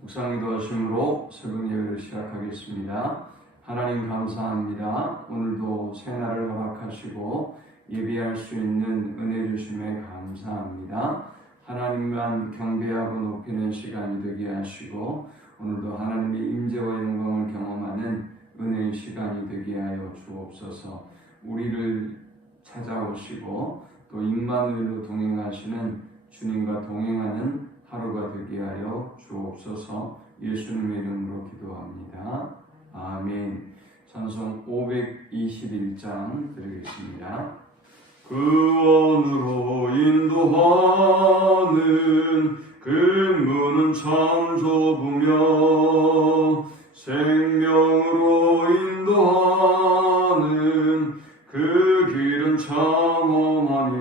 묵상기도 하심으로 새벽 예배를 시작하겠습니다. 하나님 감사합니다. 오늘도 새날을 허락하시고 예배할 수 있는 은혜 주심에 감사합니다. 하나님만 경배하고 높이는 시간이 되게 하시고 오늘도 하나님의 임재와 영광을 경험하는 은혜의 시간이 되게 하여 주옵소서. 우리를 찾아오시고 또 임마누엘로 동행하시는 주님과 동행하는 하루가 되게 하여 주옵소서. 예수님의 이름으로 기도합니다. 아멘. 찬송 521장 드리겠습니다. 그 원으로 인도하는 그 문은 참 좁으며 생명으로 인도하는 그 길은 참 험하니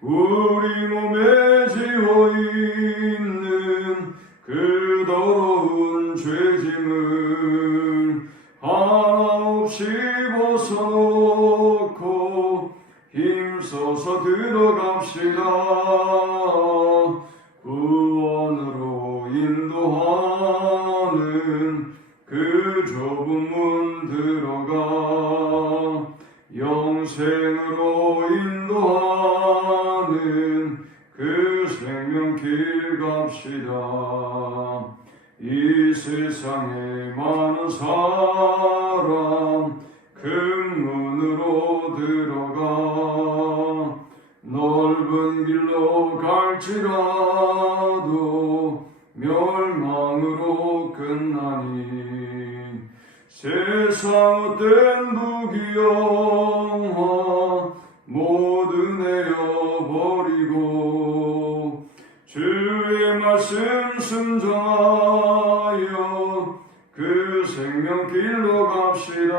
우리 몸에 지어있는 그 더러운 죄짐을 하나없이 벗어놓고 힘써서 들어갑시다. 구원으로 인도하는 그 좁은 문 들어가 영생으로 인도하는 그 생명길 갑시다. 이 세상에 많은 사람 큰 문으로 들어가 넓은 길로 갈지라도 멸망으로 끝나니 세상 헛된 부귀영화 모두 내어버리고 주의 말씀 순종하여 그 생명길로 갑시다.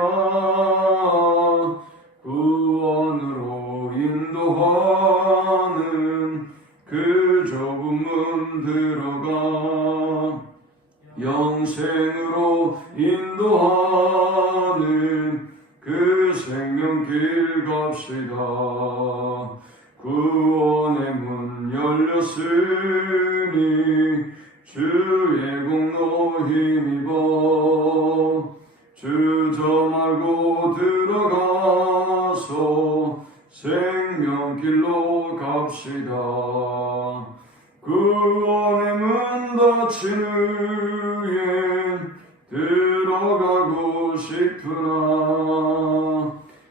구원으로 인도하는 그 좁은 문 들어가 영생으로 인도하는 그 생명길 갑시다. 구원의 문 열렸으니 주의 공로 힘입어 주저 말고 들어가서 생명길로 갑시다. 구원의 문 닫힌 후에 들어가고 싶으나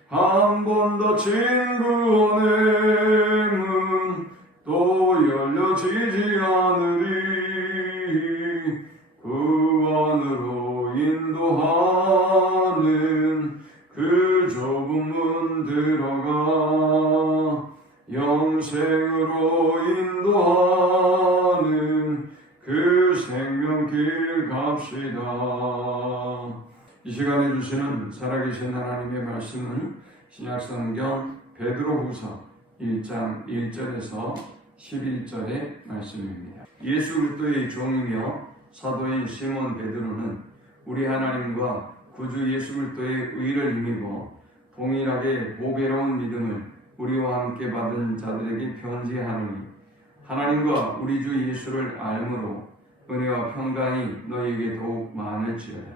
한 번 닫힌 구원의 문 또 열려지지 않으리. 구원으로 인도하는 그 좁은 문 들어가 영생으로 인도하는 그 생명길 갑시다. 이 시간에 주시는 살아계신 하나님의 말씀은 신약성경 베드로후서 1장 1절에서 11절의 말씀입니다. 예수 그리스도의 종이며 사도인 시몬 베드로는 우리 하나님과 구주 예수 그리스도의 의를 힘입어 동일하게 보배로운 믿음을 우리와 함께 받은 자들에게 편지하노니 하나님과 우리 주 예수를 알므로 은혜와 평강이 너희에게 더욱 많을지어다.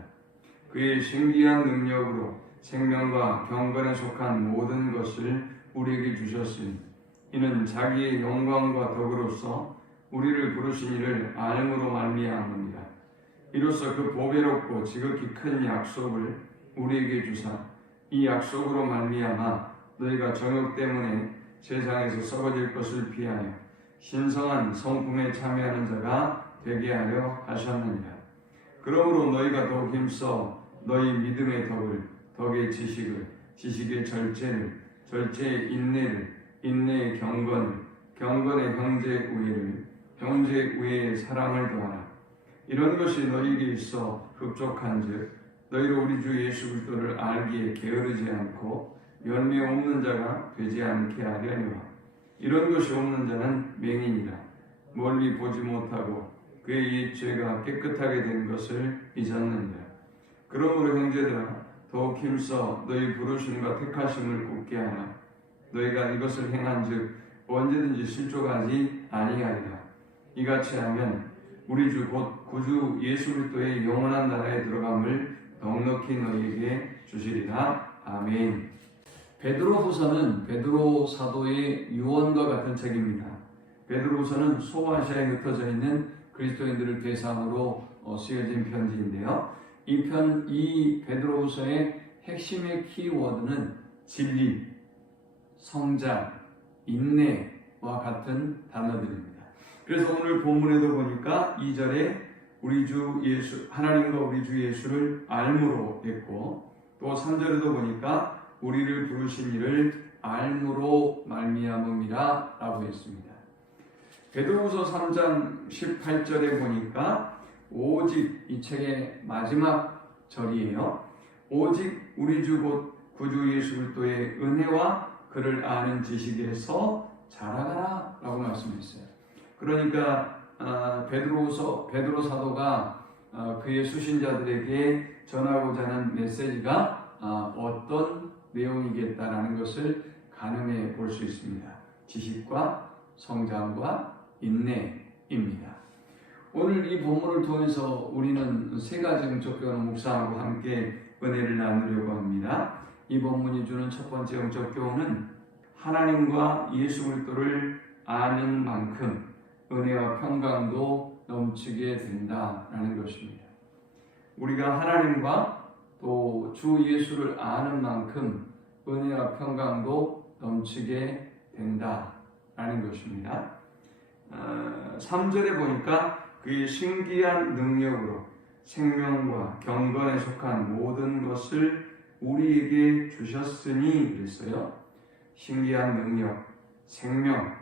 그의 신기한 능력으로 생명과 경건에 속한 모든 것을 우리에게 주셨으니 이는 자기의 영광과 덕으로서 우리를 부르신 이를 알므로 말미암으니라. 이로써 그 보배롭고 지극히 큰 약속을 우리에게 주사 이 약속으로 말미암아 너희가 정욕 때문에 세상에서 썩어질 것을 피하여 신성한 성품에 참여하는 자가 되게 하려 하셨느니라. 그러므로 너희가 더욱 힘써 너희 믿음의 덕을, 덕의 지식을, 지식의 절제를, 절제의 인내를, 인내의 경건을, 경건의 형제 우애를, 형제 우애의 사랑을 더하라. 이런 것이 너희에게 있어 흡족한즉 너희로 우리 주 예수 그리스도를 알기에 게으르지 않고 열매 없는 자가 되지 않게 하려니와 이런 것이 없는 자는 맹인이라. 멀리 보지 못하고 그의 옛 죄가 깨끗하게 된 것을 잊었느니라. 그러므로 형제들아 더욱 힘써 너희 부르심과 택하심을 굳게 하라. 너희가 이것을 행한즉 언제든지 실족하지 아니하리라. 이같이 하면 우리 주 곧 구주 예수 그리스도의 영원한 나라에 들어감을 넉넉히 너희에게 주시리라. 아멘. 베드로후서는 베드로 사도의 유언과 같은 책입니다. 베드로후서는 소아시아에 흩어져 있는 그리스도인들을 대상으로 쓰여진 편지인데요. 이 베드로후서의 핵심의 키워드는 진리, 성장, 인내와 같은 단어들입니다. 그래서 오늘 본문에도 보니까 2절에 우리 주 예수, 하나님과 우리 주 예수를 알므로 했고, 또 3절에도 보니까 우리를 부르신 이를 알므로 말미암음이라 라고 했습니다. 베드로후서 3장 18절에 보니까 오직, 이 책의 마지막 절이에요. 오직 우리 주 곧 구주 예수 그리스도의 은혜와 그를 아는 지식에서 자라가라 라고 말씀했어요. 그러니까 베드로 사도가 그의 수신자들에게 전하고자 하는 메시지가 어떤 내용이겠다라는 것을 가늠해 볼 수 있습니다. 지식과 성장과 인내입니다. 오늘 이 본문을 통해서 우리는 세 가지 영적 교훈을 묵상하고 함께 은혜를 나누려고 합니다. 이 본문이 주는 첫 번째 영적 교훈은 하나님과 예수 그리스도를 아는 만큼 은혜와 평강도 넘치게 된다라는 것입니다. 우리가 하나님과 또 주 예수를 아는 만큼 은혜와 평강도 넘치게 된다라는 것입니다. 3절에 보니까 그의 신기한 능력으로 생명과 경건에 속한 모든 것을 우리에게 주셨으니 그랬어요. 신기한 능력, 생명,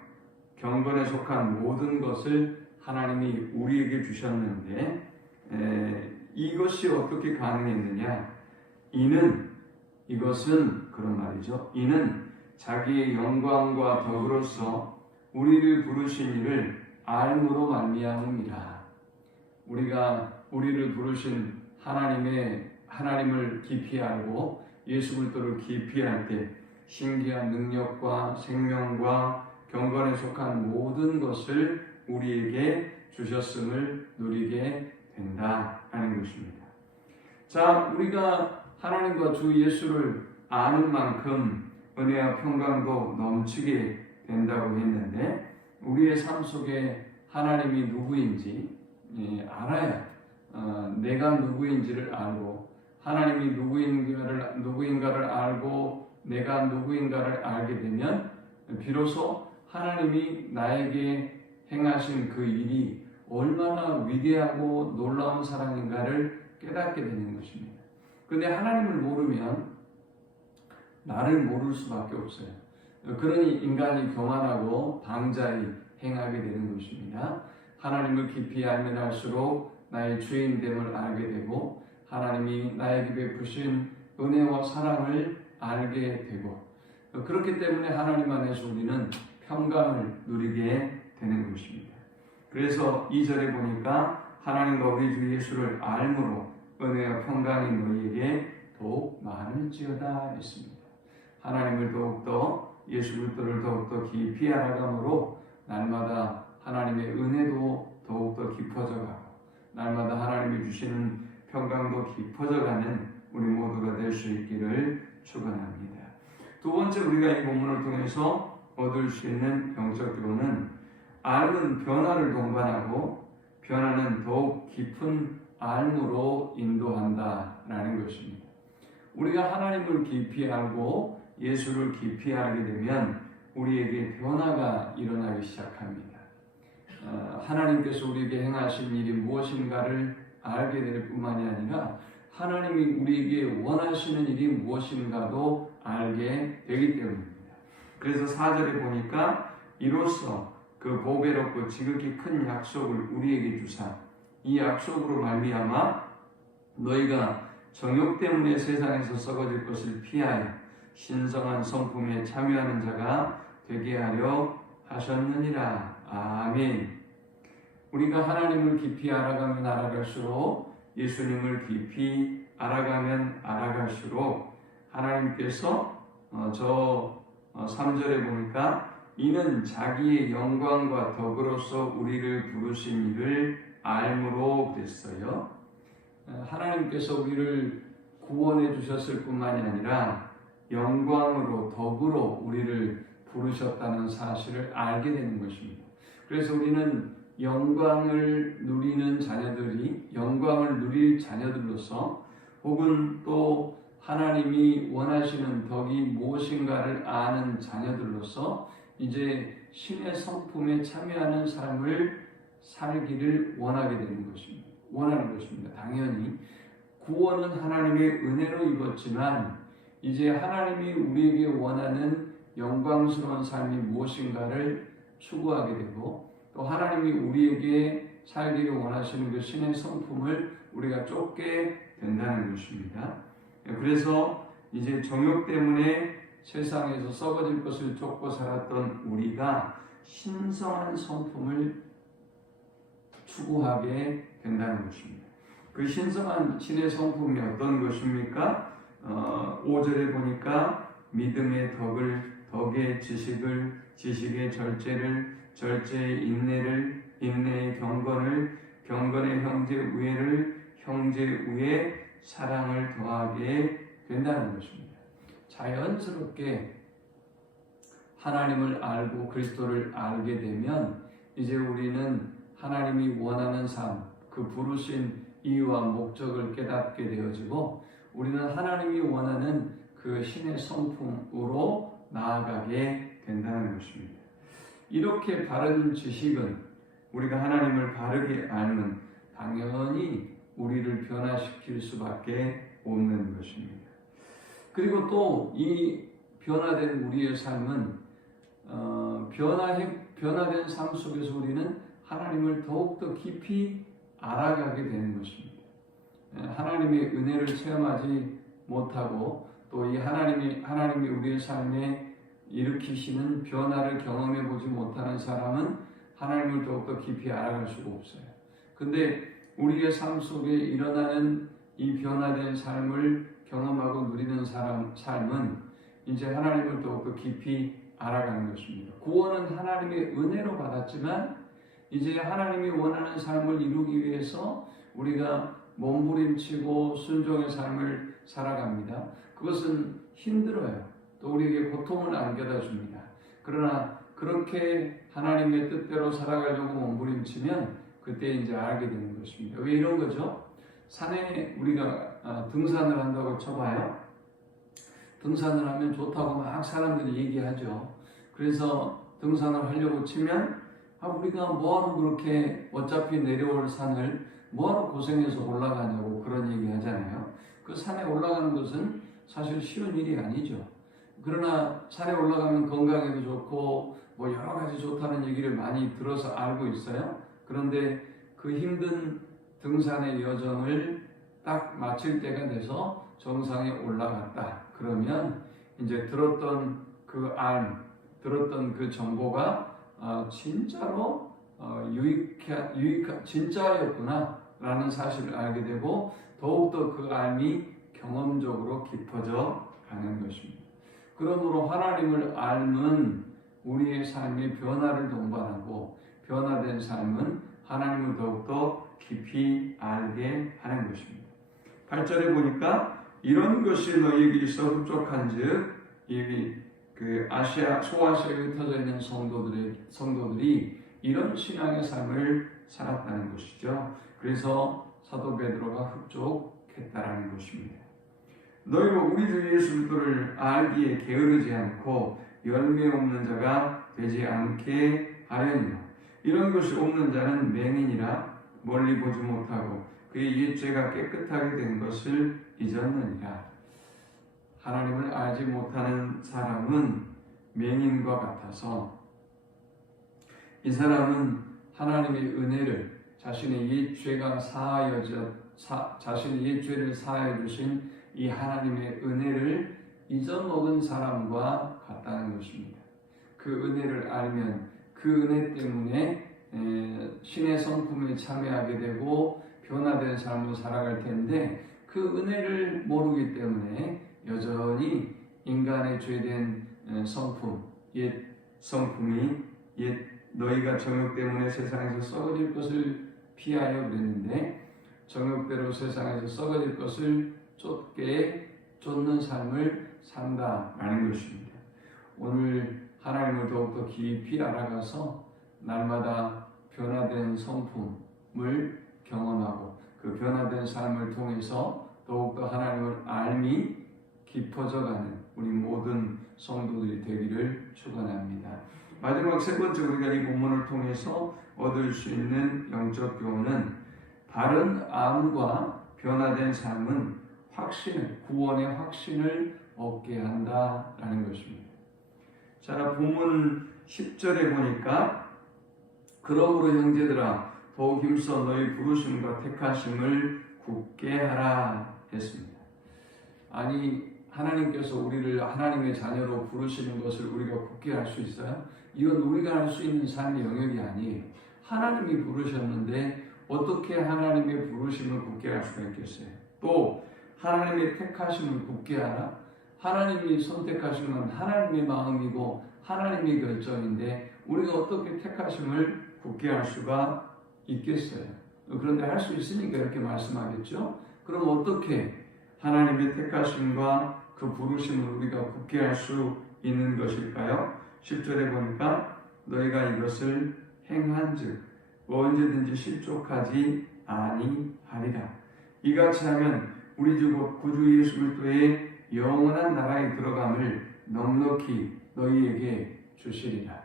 경건에 속한 모든 것을 하나님이 우리에게 주셨는데 이것이 어떻게 가능했느냐? 이것은 그런 말이죠. 이는 자기의 영광과 덕으로서 우리를 부르신 이를 알므로 말미암음이라. 우리가 우리를 부르신 하나님을 깊이 알고 예수 그리스도를 깊이 알 때 신기한 능력과 생명과 경건에 속한 모든 것을 우리에게 주셨음을 누리게 된다라는 것입니다. 자, 우리가 하나님과 주 예수를 아는 만큼 은혜와 평강도 넘치게 된다고 했는데 우리의 삶 속에 하나님이 누구인지 알아야 내가 누구인지를 알고 하나님이 누구인가를 알고 내가 누구인가를 알게 되면 비로소 하나님이 나에게 행하신 그 일이 얼마나 위대하고 놀라운 사랑인가를 깨닫게 되는 것입니다. 그런데 하나님을 모르면 나를 모를 수밖에 없어요. 그러니 인간이 교만하고 방자히 행하게 되는 것입니다. 하나님을 깊이 알면 알수록 나의 주인됨을 알게 되고 하나님이 나에게 베푸신 은혜와 사랑을 알게 되고 그렇기 때문에 하나님 안에서 우리는 평강을 누리게 되는 것입니다. 그래서 2절에 보니까 하나님과 우리 주 예수를 알므로 은혜와 평강이 너희에게 더욱 많을지어다 했습니다. 하나님을 더욱더 예수 그리스도를 더욱더 깊이 알아감으로 날마다 하나님의 은혜도 더욱더 깊어져 가고 날마다 하나님이 주시는 평강도 깊어져 가는 우리 모두가 될 수 있기를 축원합니다. 두 번째 우리가 이 본문을 통해서 얻을 수 있는 영적 교훈은 알은 변화를 동반하고 변화는 더욱 깊은 알므로 인도한다라는 것입니다. 우리가 하나님을 깊이 알고 예수를 깊이 알게 되면 우리에게 변화가 일어나기 시작합니다. 하나님께서 우리에게 행하신 일이 무엇인가를 알게 될 뿐만이 아니라 하나님이 우리에게 원하시는 일이 무엇인가도 알게 되기 때문입니다. 그래서 4절에 보니까 이로써 그 보배롭고 지극히 큰 약속을 우리에게 주사 이 약속으로 말미암아 너희가 정욕 때문에 세상에서 썩어질 것을 피하여 신성한 성품에 참여하는 자가 되게 하려 하셨느니라. 아멘. 우리가 하나님을 깊이 알아가면 알아갈수록 예수님을 깊이 알아가면 알아갈수록 하나님께서 3절에 보니까 이는 자기의 영광과 덕으로서 우리를 부르신 이를 알므로 그랬어요. 하나님께서 우리를 구원해 주셨을 뿐만이 아니라 영광으로 덕으로 우리를 부르셨다는 사실을 알게 되는 것입니다. 그래서 우리는 영광을 누리는 자녀들이 영광을 누릴 자녀들로서 혹은 또 하나님이 원하시는 덕이 무엇인가를 아는 자녀들로서 이제 신의 성품에 참여하는 삶을 살기를 원하게 되는 것입니다. 원하는 것입니다. 당연히 구원은 하나님의 은혜로 입었지만 이제 하나님이 우리에게 원하는 영광스러운 삶이 무엇인가를 추구하게 되고 또 하나님이 우리에게 살기를 원하시는 그 신의 성품을 우리가 쫓게 된다는 것입니다. 그래서 이제 정욕 때문에 세상에서 썩어질 것을 쫓고 살았던 우리가 신성한 성품을 추구하게 된다는 것입니다. 그 신성한 신의 성품이 어떤 것입니까? 5절에 보니까 믿음의 덕을, 덕의 지식을, 지식의 절제를, 절제의 인내를, 인내의 경건을, 경건의 형제 우애를, 형제 우애 사랑을 더하게 된다는 것입니다. 자연스럽게 하나님을 알고 그리스도를 알게 되면 이제 우리는 하나님이 원하는 삶, 그 부르신 이유와 목적을 깨닫게 되어지고 우리는 하나님이 원하는 그 신의 성품으로 나아가게 된다는 것입니다. 이렇게 바른 지식은 우리가 하나님을 바르게 알면 당연히 우리를 변화시킬 수밖에 없는 것입니다. 그리고 또 이 변화된 우리의 삶은 변화된 삶 속에서 우리는 하나님을 더욱더 깊이 알아가게 되는 것입니다. 하나님의 은혜를 체험하지 못하고 또 이 하나님이 우리의 삶에 일으키시는 변화를 경험해 보지 못하는 사람은 하나님을 더욱더 깊이 알아갈 수가 없어요. 근데 우리의 삶 속에 일어나는 이 변화된 삶을 경험하고 누리는 삶은 이제 하나님을 더욱더 깊이 알아가는 것입니다. 구원은 하나님의 은혜로 받았지만 이제 하나님이 원하는 삶을 이루기 위해서 우리가 몸부림치고 순종의 삶을 살아갑니다. 그것은 힘들어요. 또 우리에게 고통을 안겨다 줍니다. 그러나 그렇게 하나님의 뜻대로 살아가려고 몸부림치면 그때 이제 알게 되는 것입니다. 왜 이런 거죠? 산에 우리가 등산을 한다고 쳐봐요. 등산을 하면 좋다고 막 사람들이 얘기하죠. 그래서 등산을 하려고 치면 우리가 뭐하러 그렇게 어차피 내려올 산을 뭐하러 고생해서 올라가냐고 그런 얘기 하잖아요. 그 산에 올라가는 것은 사실 쉬운 일이 아니죠. 그러나 산에 올라가면 건강에도 좋고 뭐 여러 가지 좋다는 얘기를 많이 들어서 알고 있어요. 그런데 그 힘든 등산의 여정을 딱 마칠 때가 돼서 정상에 올라갔다. 그러면 이제 들었던 그 정보가 진짜로 진짜였구나 라는 사실을 알게 되고 더욱더 그 알미 경험적으로 깊어져 가는 것입니다. 그러므로 하나님을 알면 우리의 삶의 변화를 동반하고 변화된 삶은 하나님을 더욱더 깊이 알게 하는 것입니다. 8절에 보니까 이런 것이 너희에게 있어 흡족한즉 여기 그 소아시아에 흩어져 있는 성도들이 이런 신앙의 삶을 살았다는 것이죠. 그래서 사도 베드로가 흡족했다라는 것입니다. 너희가 우리 주 예수 그리스도를 알기에 게으르지 않고 열매 없는 자가 되지 않게 하려니와 이런 것이 없는 자는 맹인이라 멀리 보지 못하고 그의 옛죄가 깨끗하게 된 것을 잊었느니라. 하나님을 알지 못하는 사람은 맹인과 같아서 이 사람은 하나님의 은혜를 자신의 옛죄를 사하여 주신 이 하나님의 은혜를 잊어먹은 사람과 같다는 것입니다. 그 은혜를 알면 그 은혜 때문에 신의 성품에 참여하게 되고 변화된 삶을 살아갈 텐데 그 은혜를 모르기 때문에 여전히 인간의 죄된 성품, 옛 성품이 너희가 정욕 때문에 세상에서 썩어질 것을 피하여 그랬는데 정욕대로 세상에서 썩어질 것을 쫓는 삶을 산다라는 것입니다. 오늘 하나님을 더욱더 깊이 알아가서 날마다 변화된 성품을 경험하고 그 변화된 삶을 통해서 더욱더 하나님을 알미 깊어져가는 우리 모든 성도들이 되기를 축원합니다. 마지막 세 번째 우리가 이 본문을 통해서 얻을 수 있는 영적 교훈은 바른 암과 변화된 삶은 구원의 확신을 얻게 한다라는 것입니다. 자, 본문 10절에 보니까 그러므로 형제들아 더욱 힘써 너희 부르심과 택하심을 굳게 하라 했습니다. 아니 하나님께서 우리를 하나님의 자녀로 부르시는 것을 우리가 굳게 할 수 있어요? 이건 우리가 할 수 있는 삶의 영역이 아니에요. 하나님이 부르셨는데 어떻게 하나님의 부르심을 굳게 할 수가 있겠어요? 또 하나님의 택하심을 굳게 하라? 하나님이 선택하신 건 하나님의 마음이고 하나님의 결정인데 우리가 어떻게 택하심을 굳게 할 수가 있겠어요? 그런데 할 수 있으니까 이렇게 말씀하겠죠? 그럼 어떻게 하나님의 택하심과 그 부르심을 우리가 굳게 할 수 있는 것일까요? 10절에 보니까 너희가 이것을 행한즉 언제든지 실족하지 아니하리라. 이같이 하면 우리 주 곧 구주 예수 그리스도의 영원한 나라에 들어감을 넉넉히 너희에게 주시리라.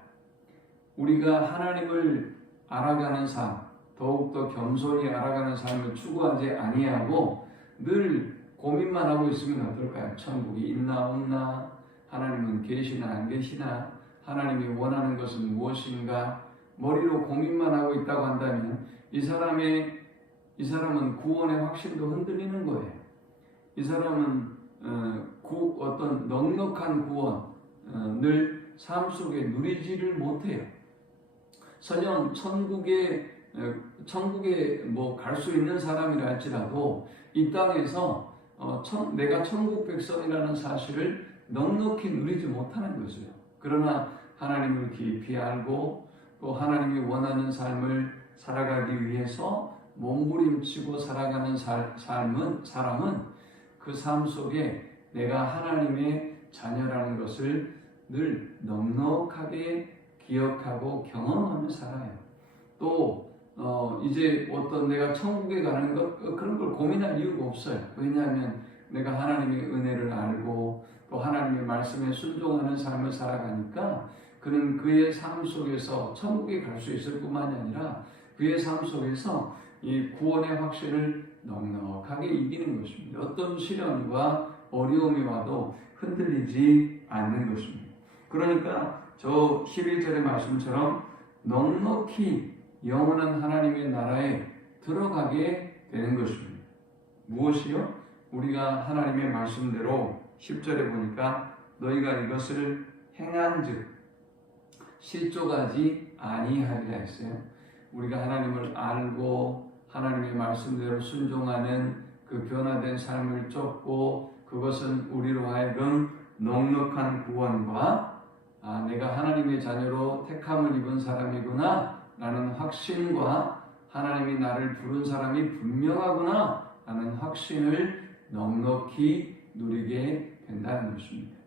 우리가 하나님을 알아가는 삶, 더욱더 겸손히 알아가는 삶을 추구하지 아니하고 늘 고민만 하고 있으면 어떨까요? 천국이 있나 없나? 하나님은 계시나 안 계시나? 하나님이 원하는 것은 무엇인가? 머리로 고민만 하고 있다고 한다면 이 사람은 구원의 확신도 흔들리는 거예요. 이 사람은 어떤 넉넉한 구원을 삶 속에 누리지를 못해요. 설령 천국에 갈 수 있는 사람이라 할지라도 이 땅에서 내가 천국 백성이라는 사실을 넉넉히 누리지 못하는 것이죠. 그러나 하나님을 깊이 알고 또 하나님이 원하는 삶을 살아가기 위해서 몸부림치고 살아가는 사람은 그 삶 속에 내가 하나님의 자녀라는 것을 늘 넉넉하게 기억하고 경험하며 살아요. 또 이제 어떤 내가 천국에 가는 것 그런 걸 고민할 이유가 없어요. 왜냐하면 내가 하나님의 은혜를 알고 또 하나님의 말씀에 순종하는 삶을 살아가니까 그는 그의 삶 속에서 천국에 갈 수 있을 뿐만이 아니라 그의 삶 속에서 이 구원의 확신을 넉넉하게 이기는 것입니다. 어떤 시련과 어려움이 와도 흔들리지 않는 것입니다. 그러니까 저 11절의 말씀처럼 넉넉히 영원한 하나님의 나라에 들어가게 되는 것입니다. 무엇이요? 우리가 하나님의 말씀대로 10절에 보니까 너희가 이것을 행한즉 실족하지 아니하리라 했어요. 우리가 하나님을 알고 하나님의 말씀대로 순종하는 그 변화된 삶을 쫓고 그것은 우리로 하여금 넉넉한 구원과 내가 하나님의 자녀로 택함을 입은 사람이구나 라는 확신과 하나님이 나를 부른 사람이 분명하구나 라는 확신을 넉넉히 누리게 된다는 것입니다.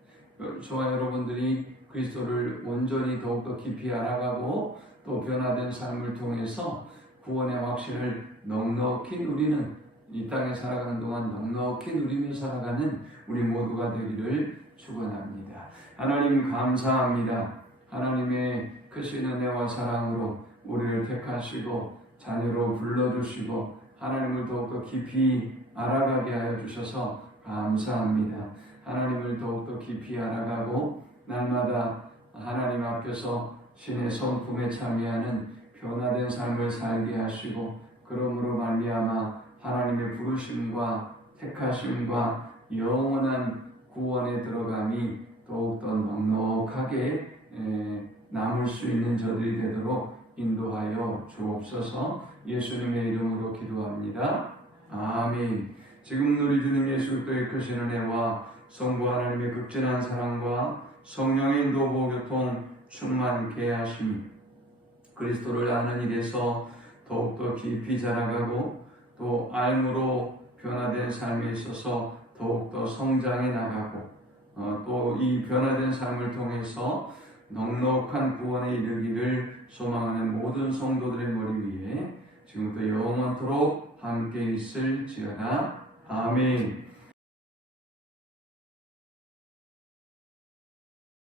저와 여러분들이 그리스도를 온전히 더욱더 깊이 알아가고 또 변화된 삶을 통해서 구원의 확신을 넉넉히 누리는 이 땅에 살아가는 동안 넉넉히 누리며 살아가는 우리 모두가 되기를 축원합니다. 하나님 감사합니다. 하나님의 크신 은혜와 사랑으로 우리를 택하시고 자녀로 불러주시고 하나님을 더욱더 깊이 알아가게 하여 주셔서 감사합니다. 하나님을 더욱더 깊이 알아가고 날마다 하나님 앞에서 신의 성품에 참여하는 변화된 삶을 살게 하시고 그러므로 말미암아 하나님의 부르심과 택하심과 영원한 구원에 들어감이 더욱더 넉넉하게 남을 수 있는 저들이 되도록 인도하여 주옵소서. 예수님의 이름으로 기도합니다. 아멘. 지금 우리 주님 예수 그리스도의 크신 은혜와 성부 하나님의 극진한 사랑과 성령의 인도 보호 교통 충만케 하심이 그리스도를 아는 일에서 더욱더 깊이 자라가고 또 알므로 변화된 삶에 있어서 더욱더 성장해 나가고 또 이 변화된 삶을 통해서 넉넉한 구원에 이르기를 소망하는 모든 성도들의 머리 위에 지금부터 영원토록 함께 있을지어다. 아멘.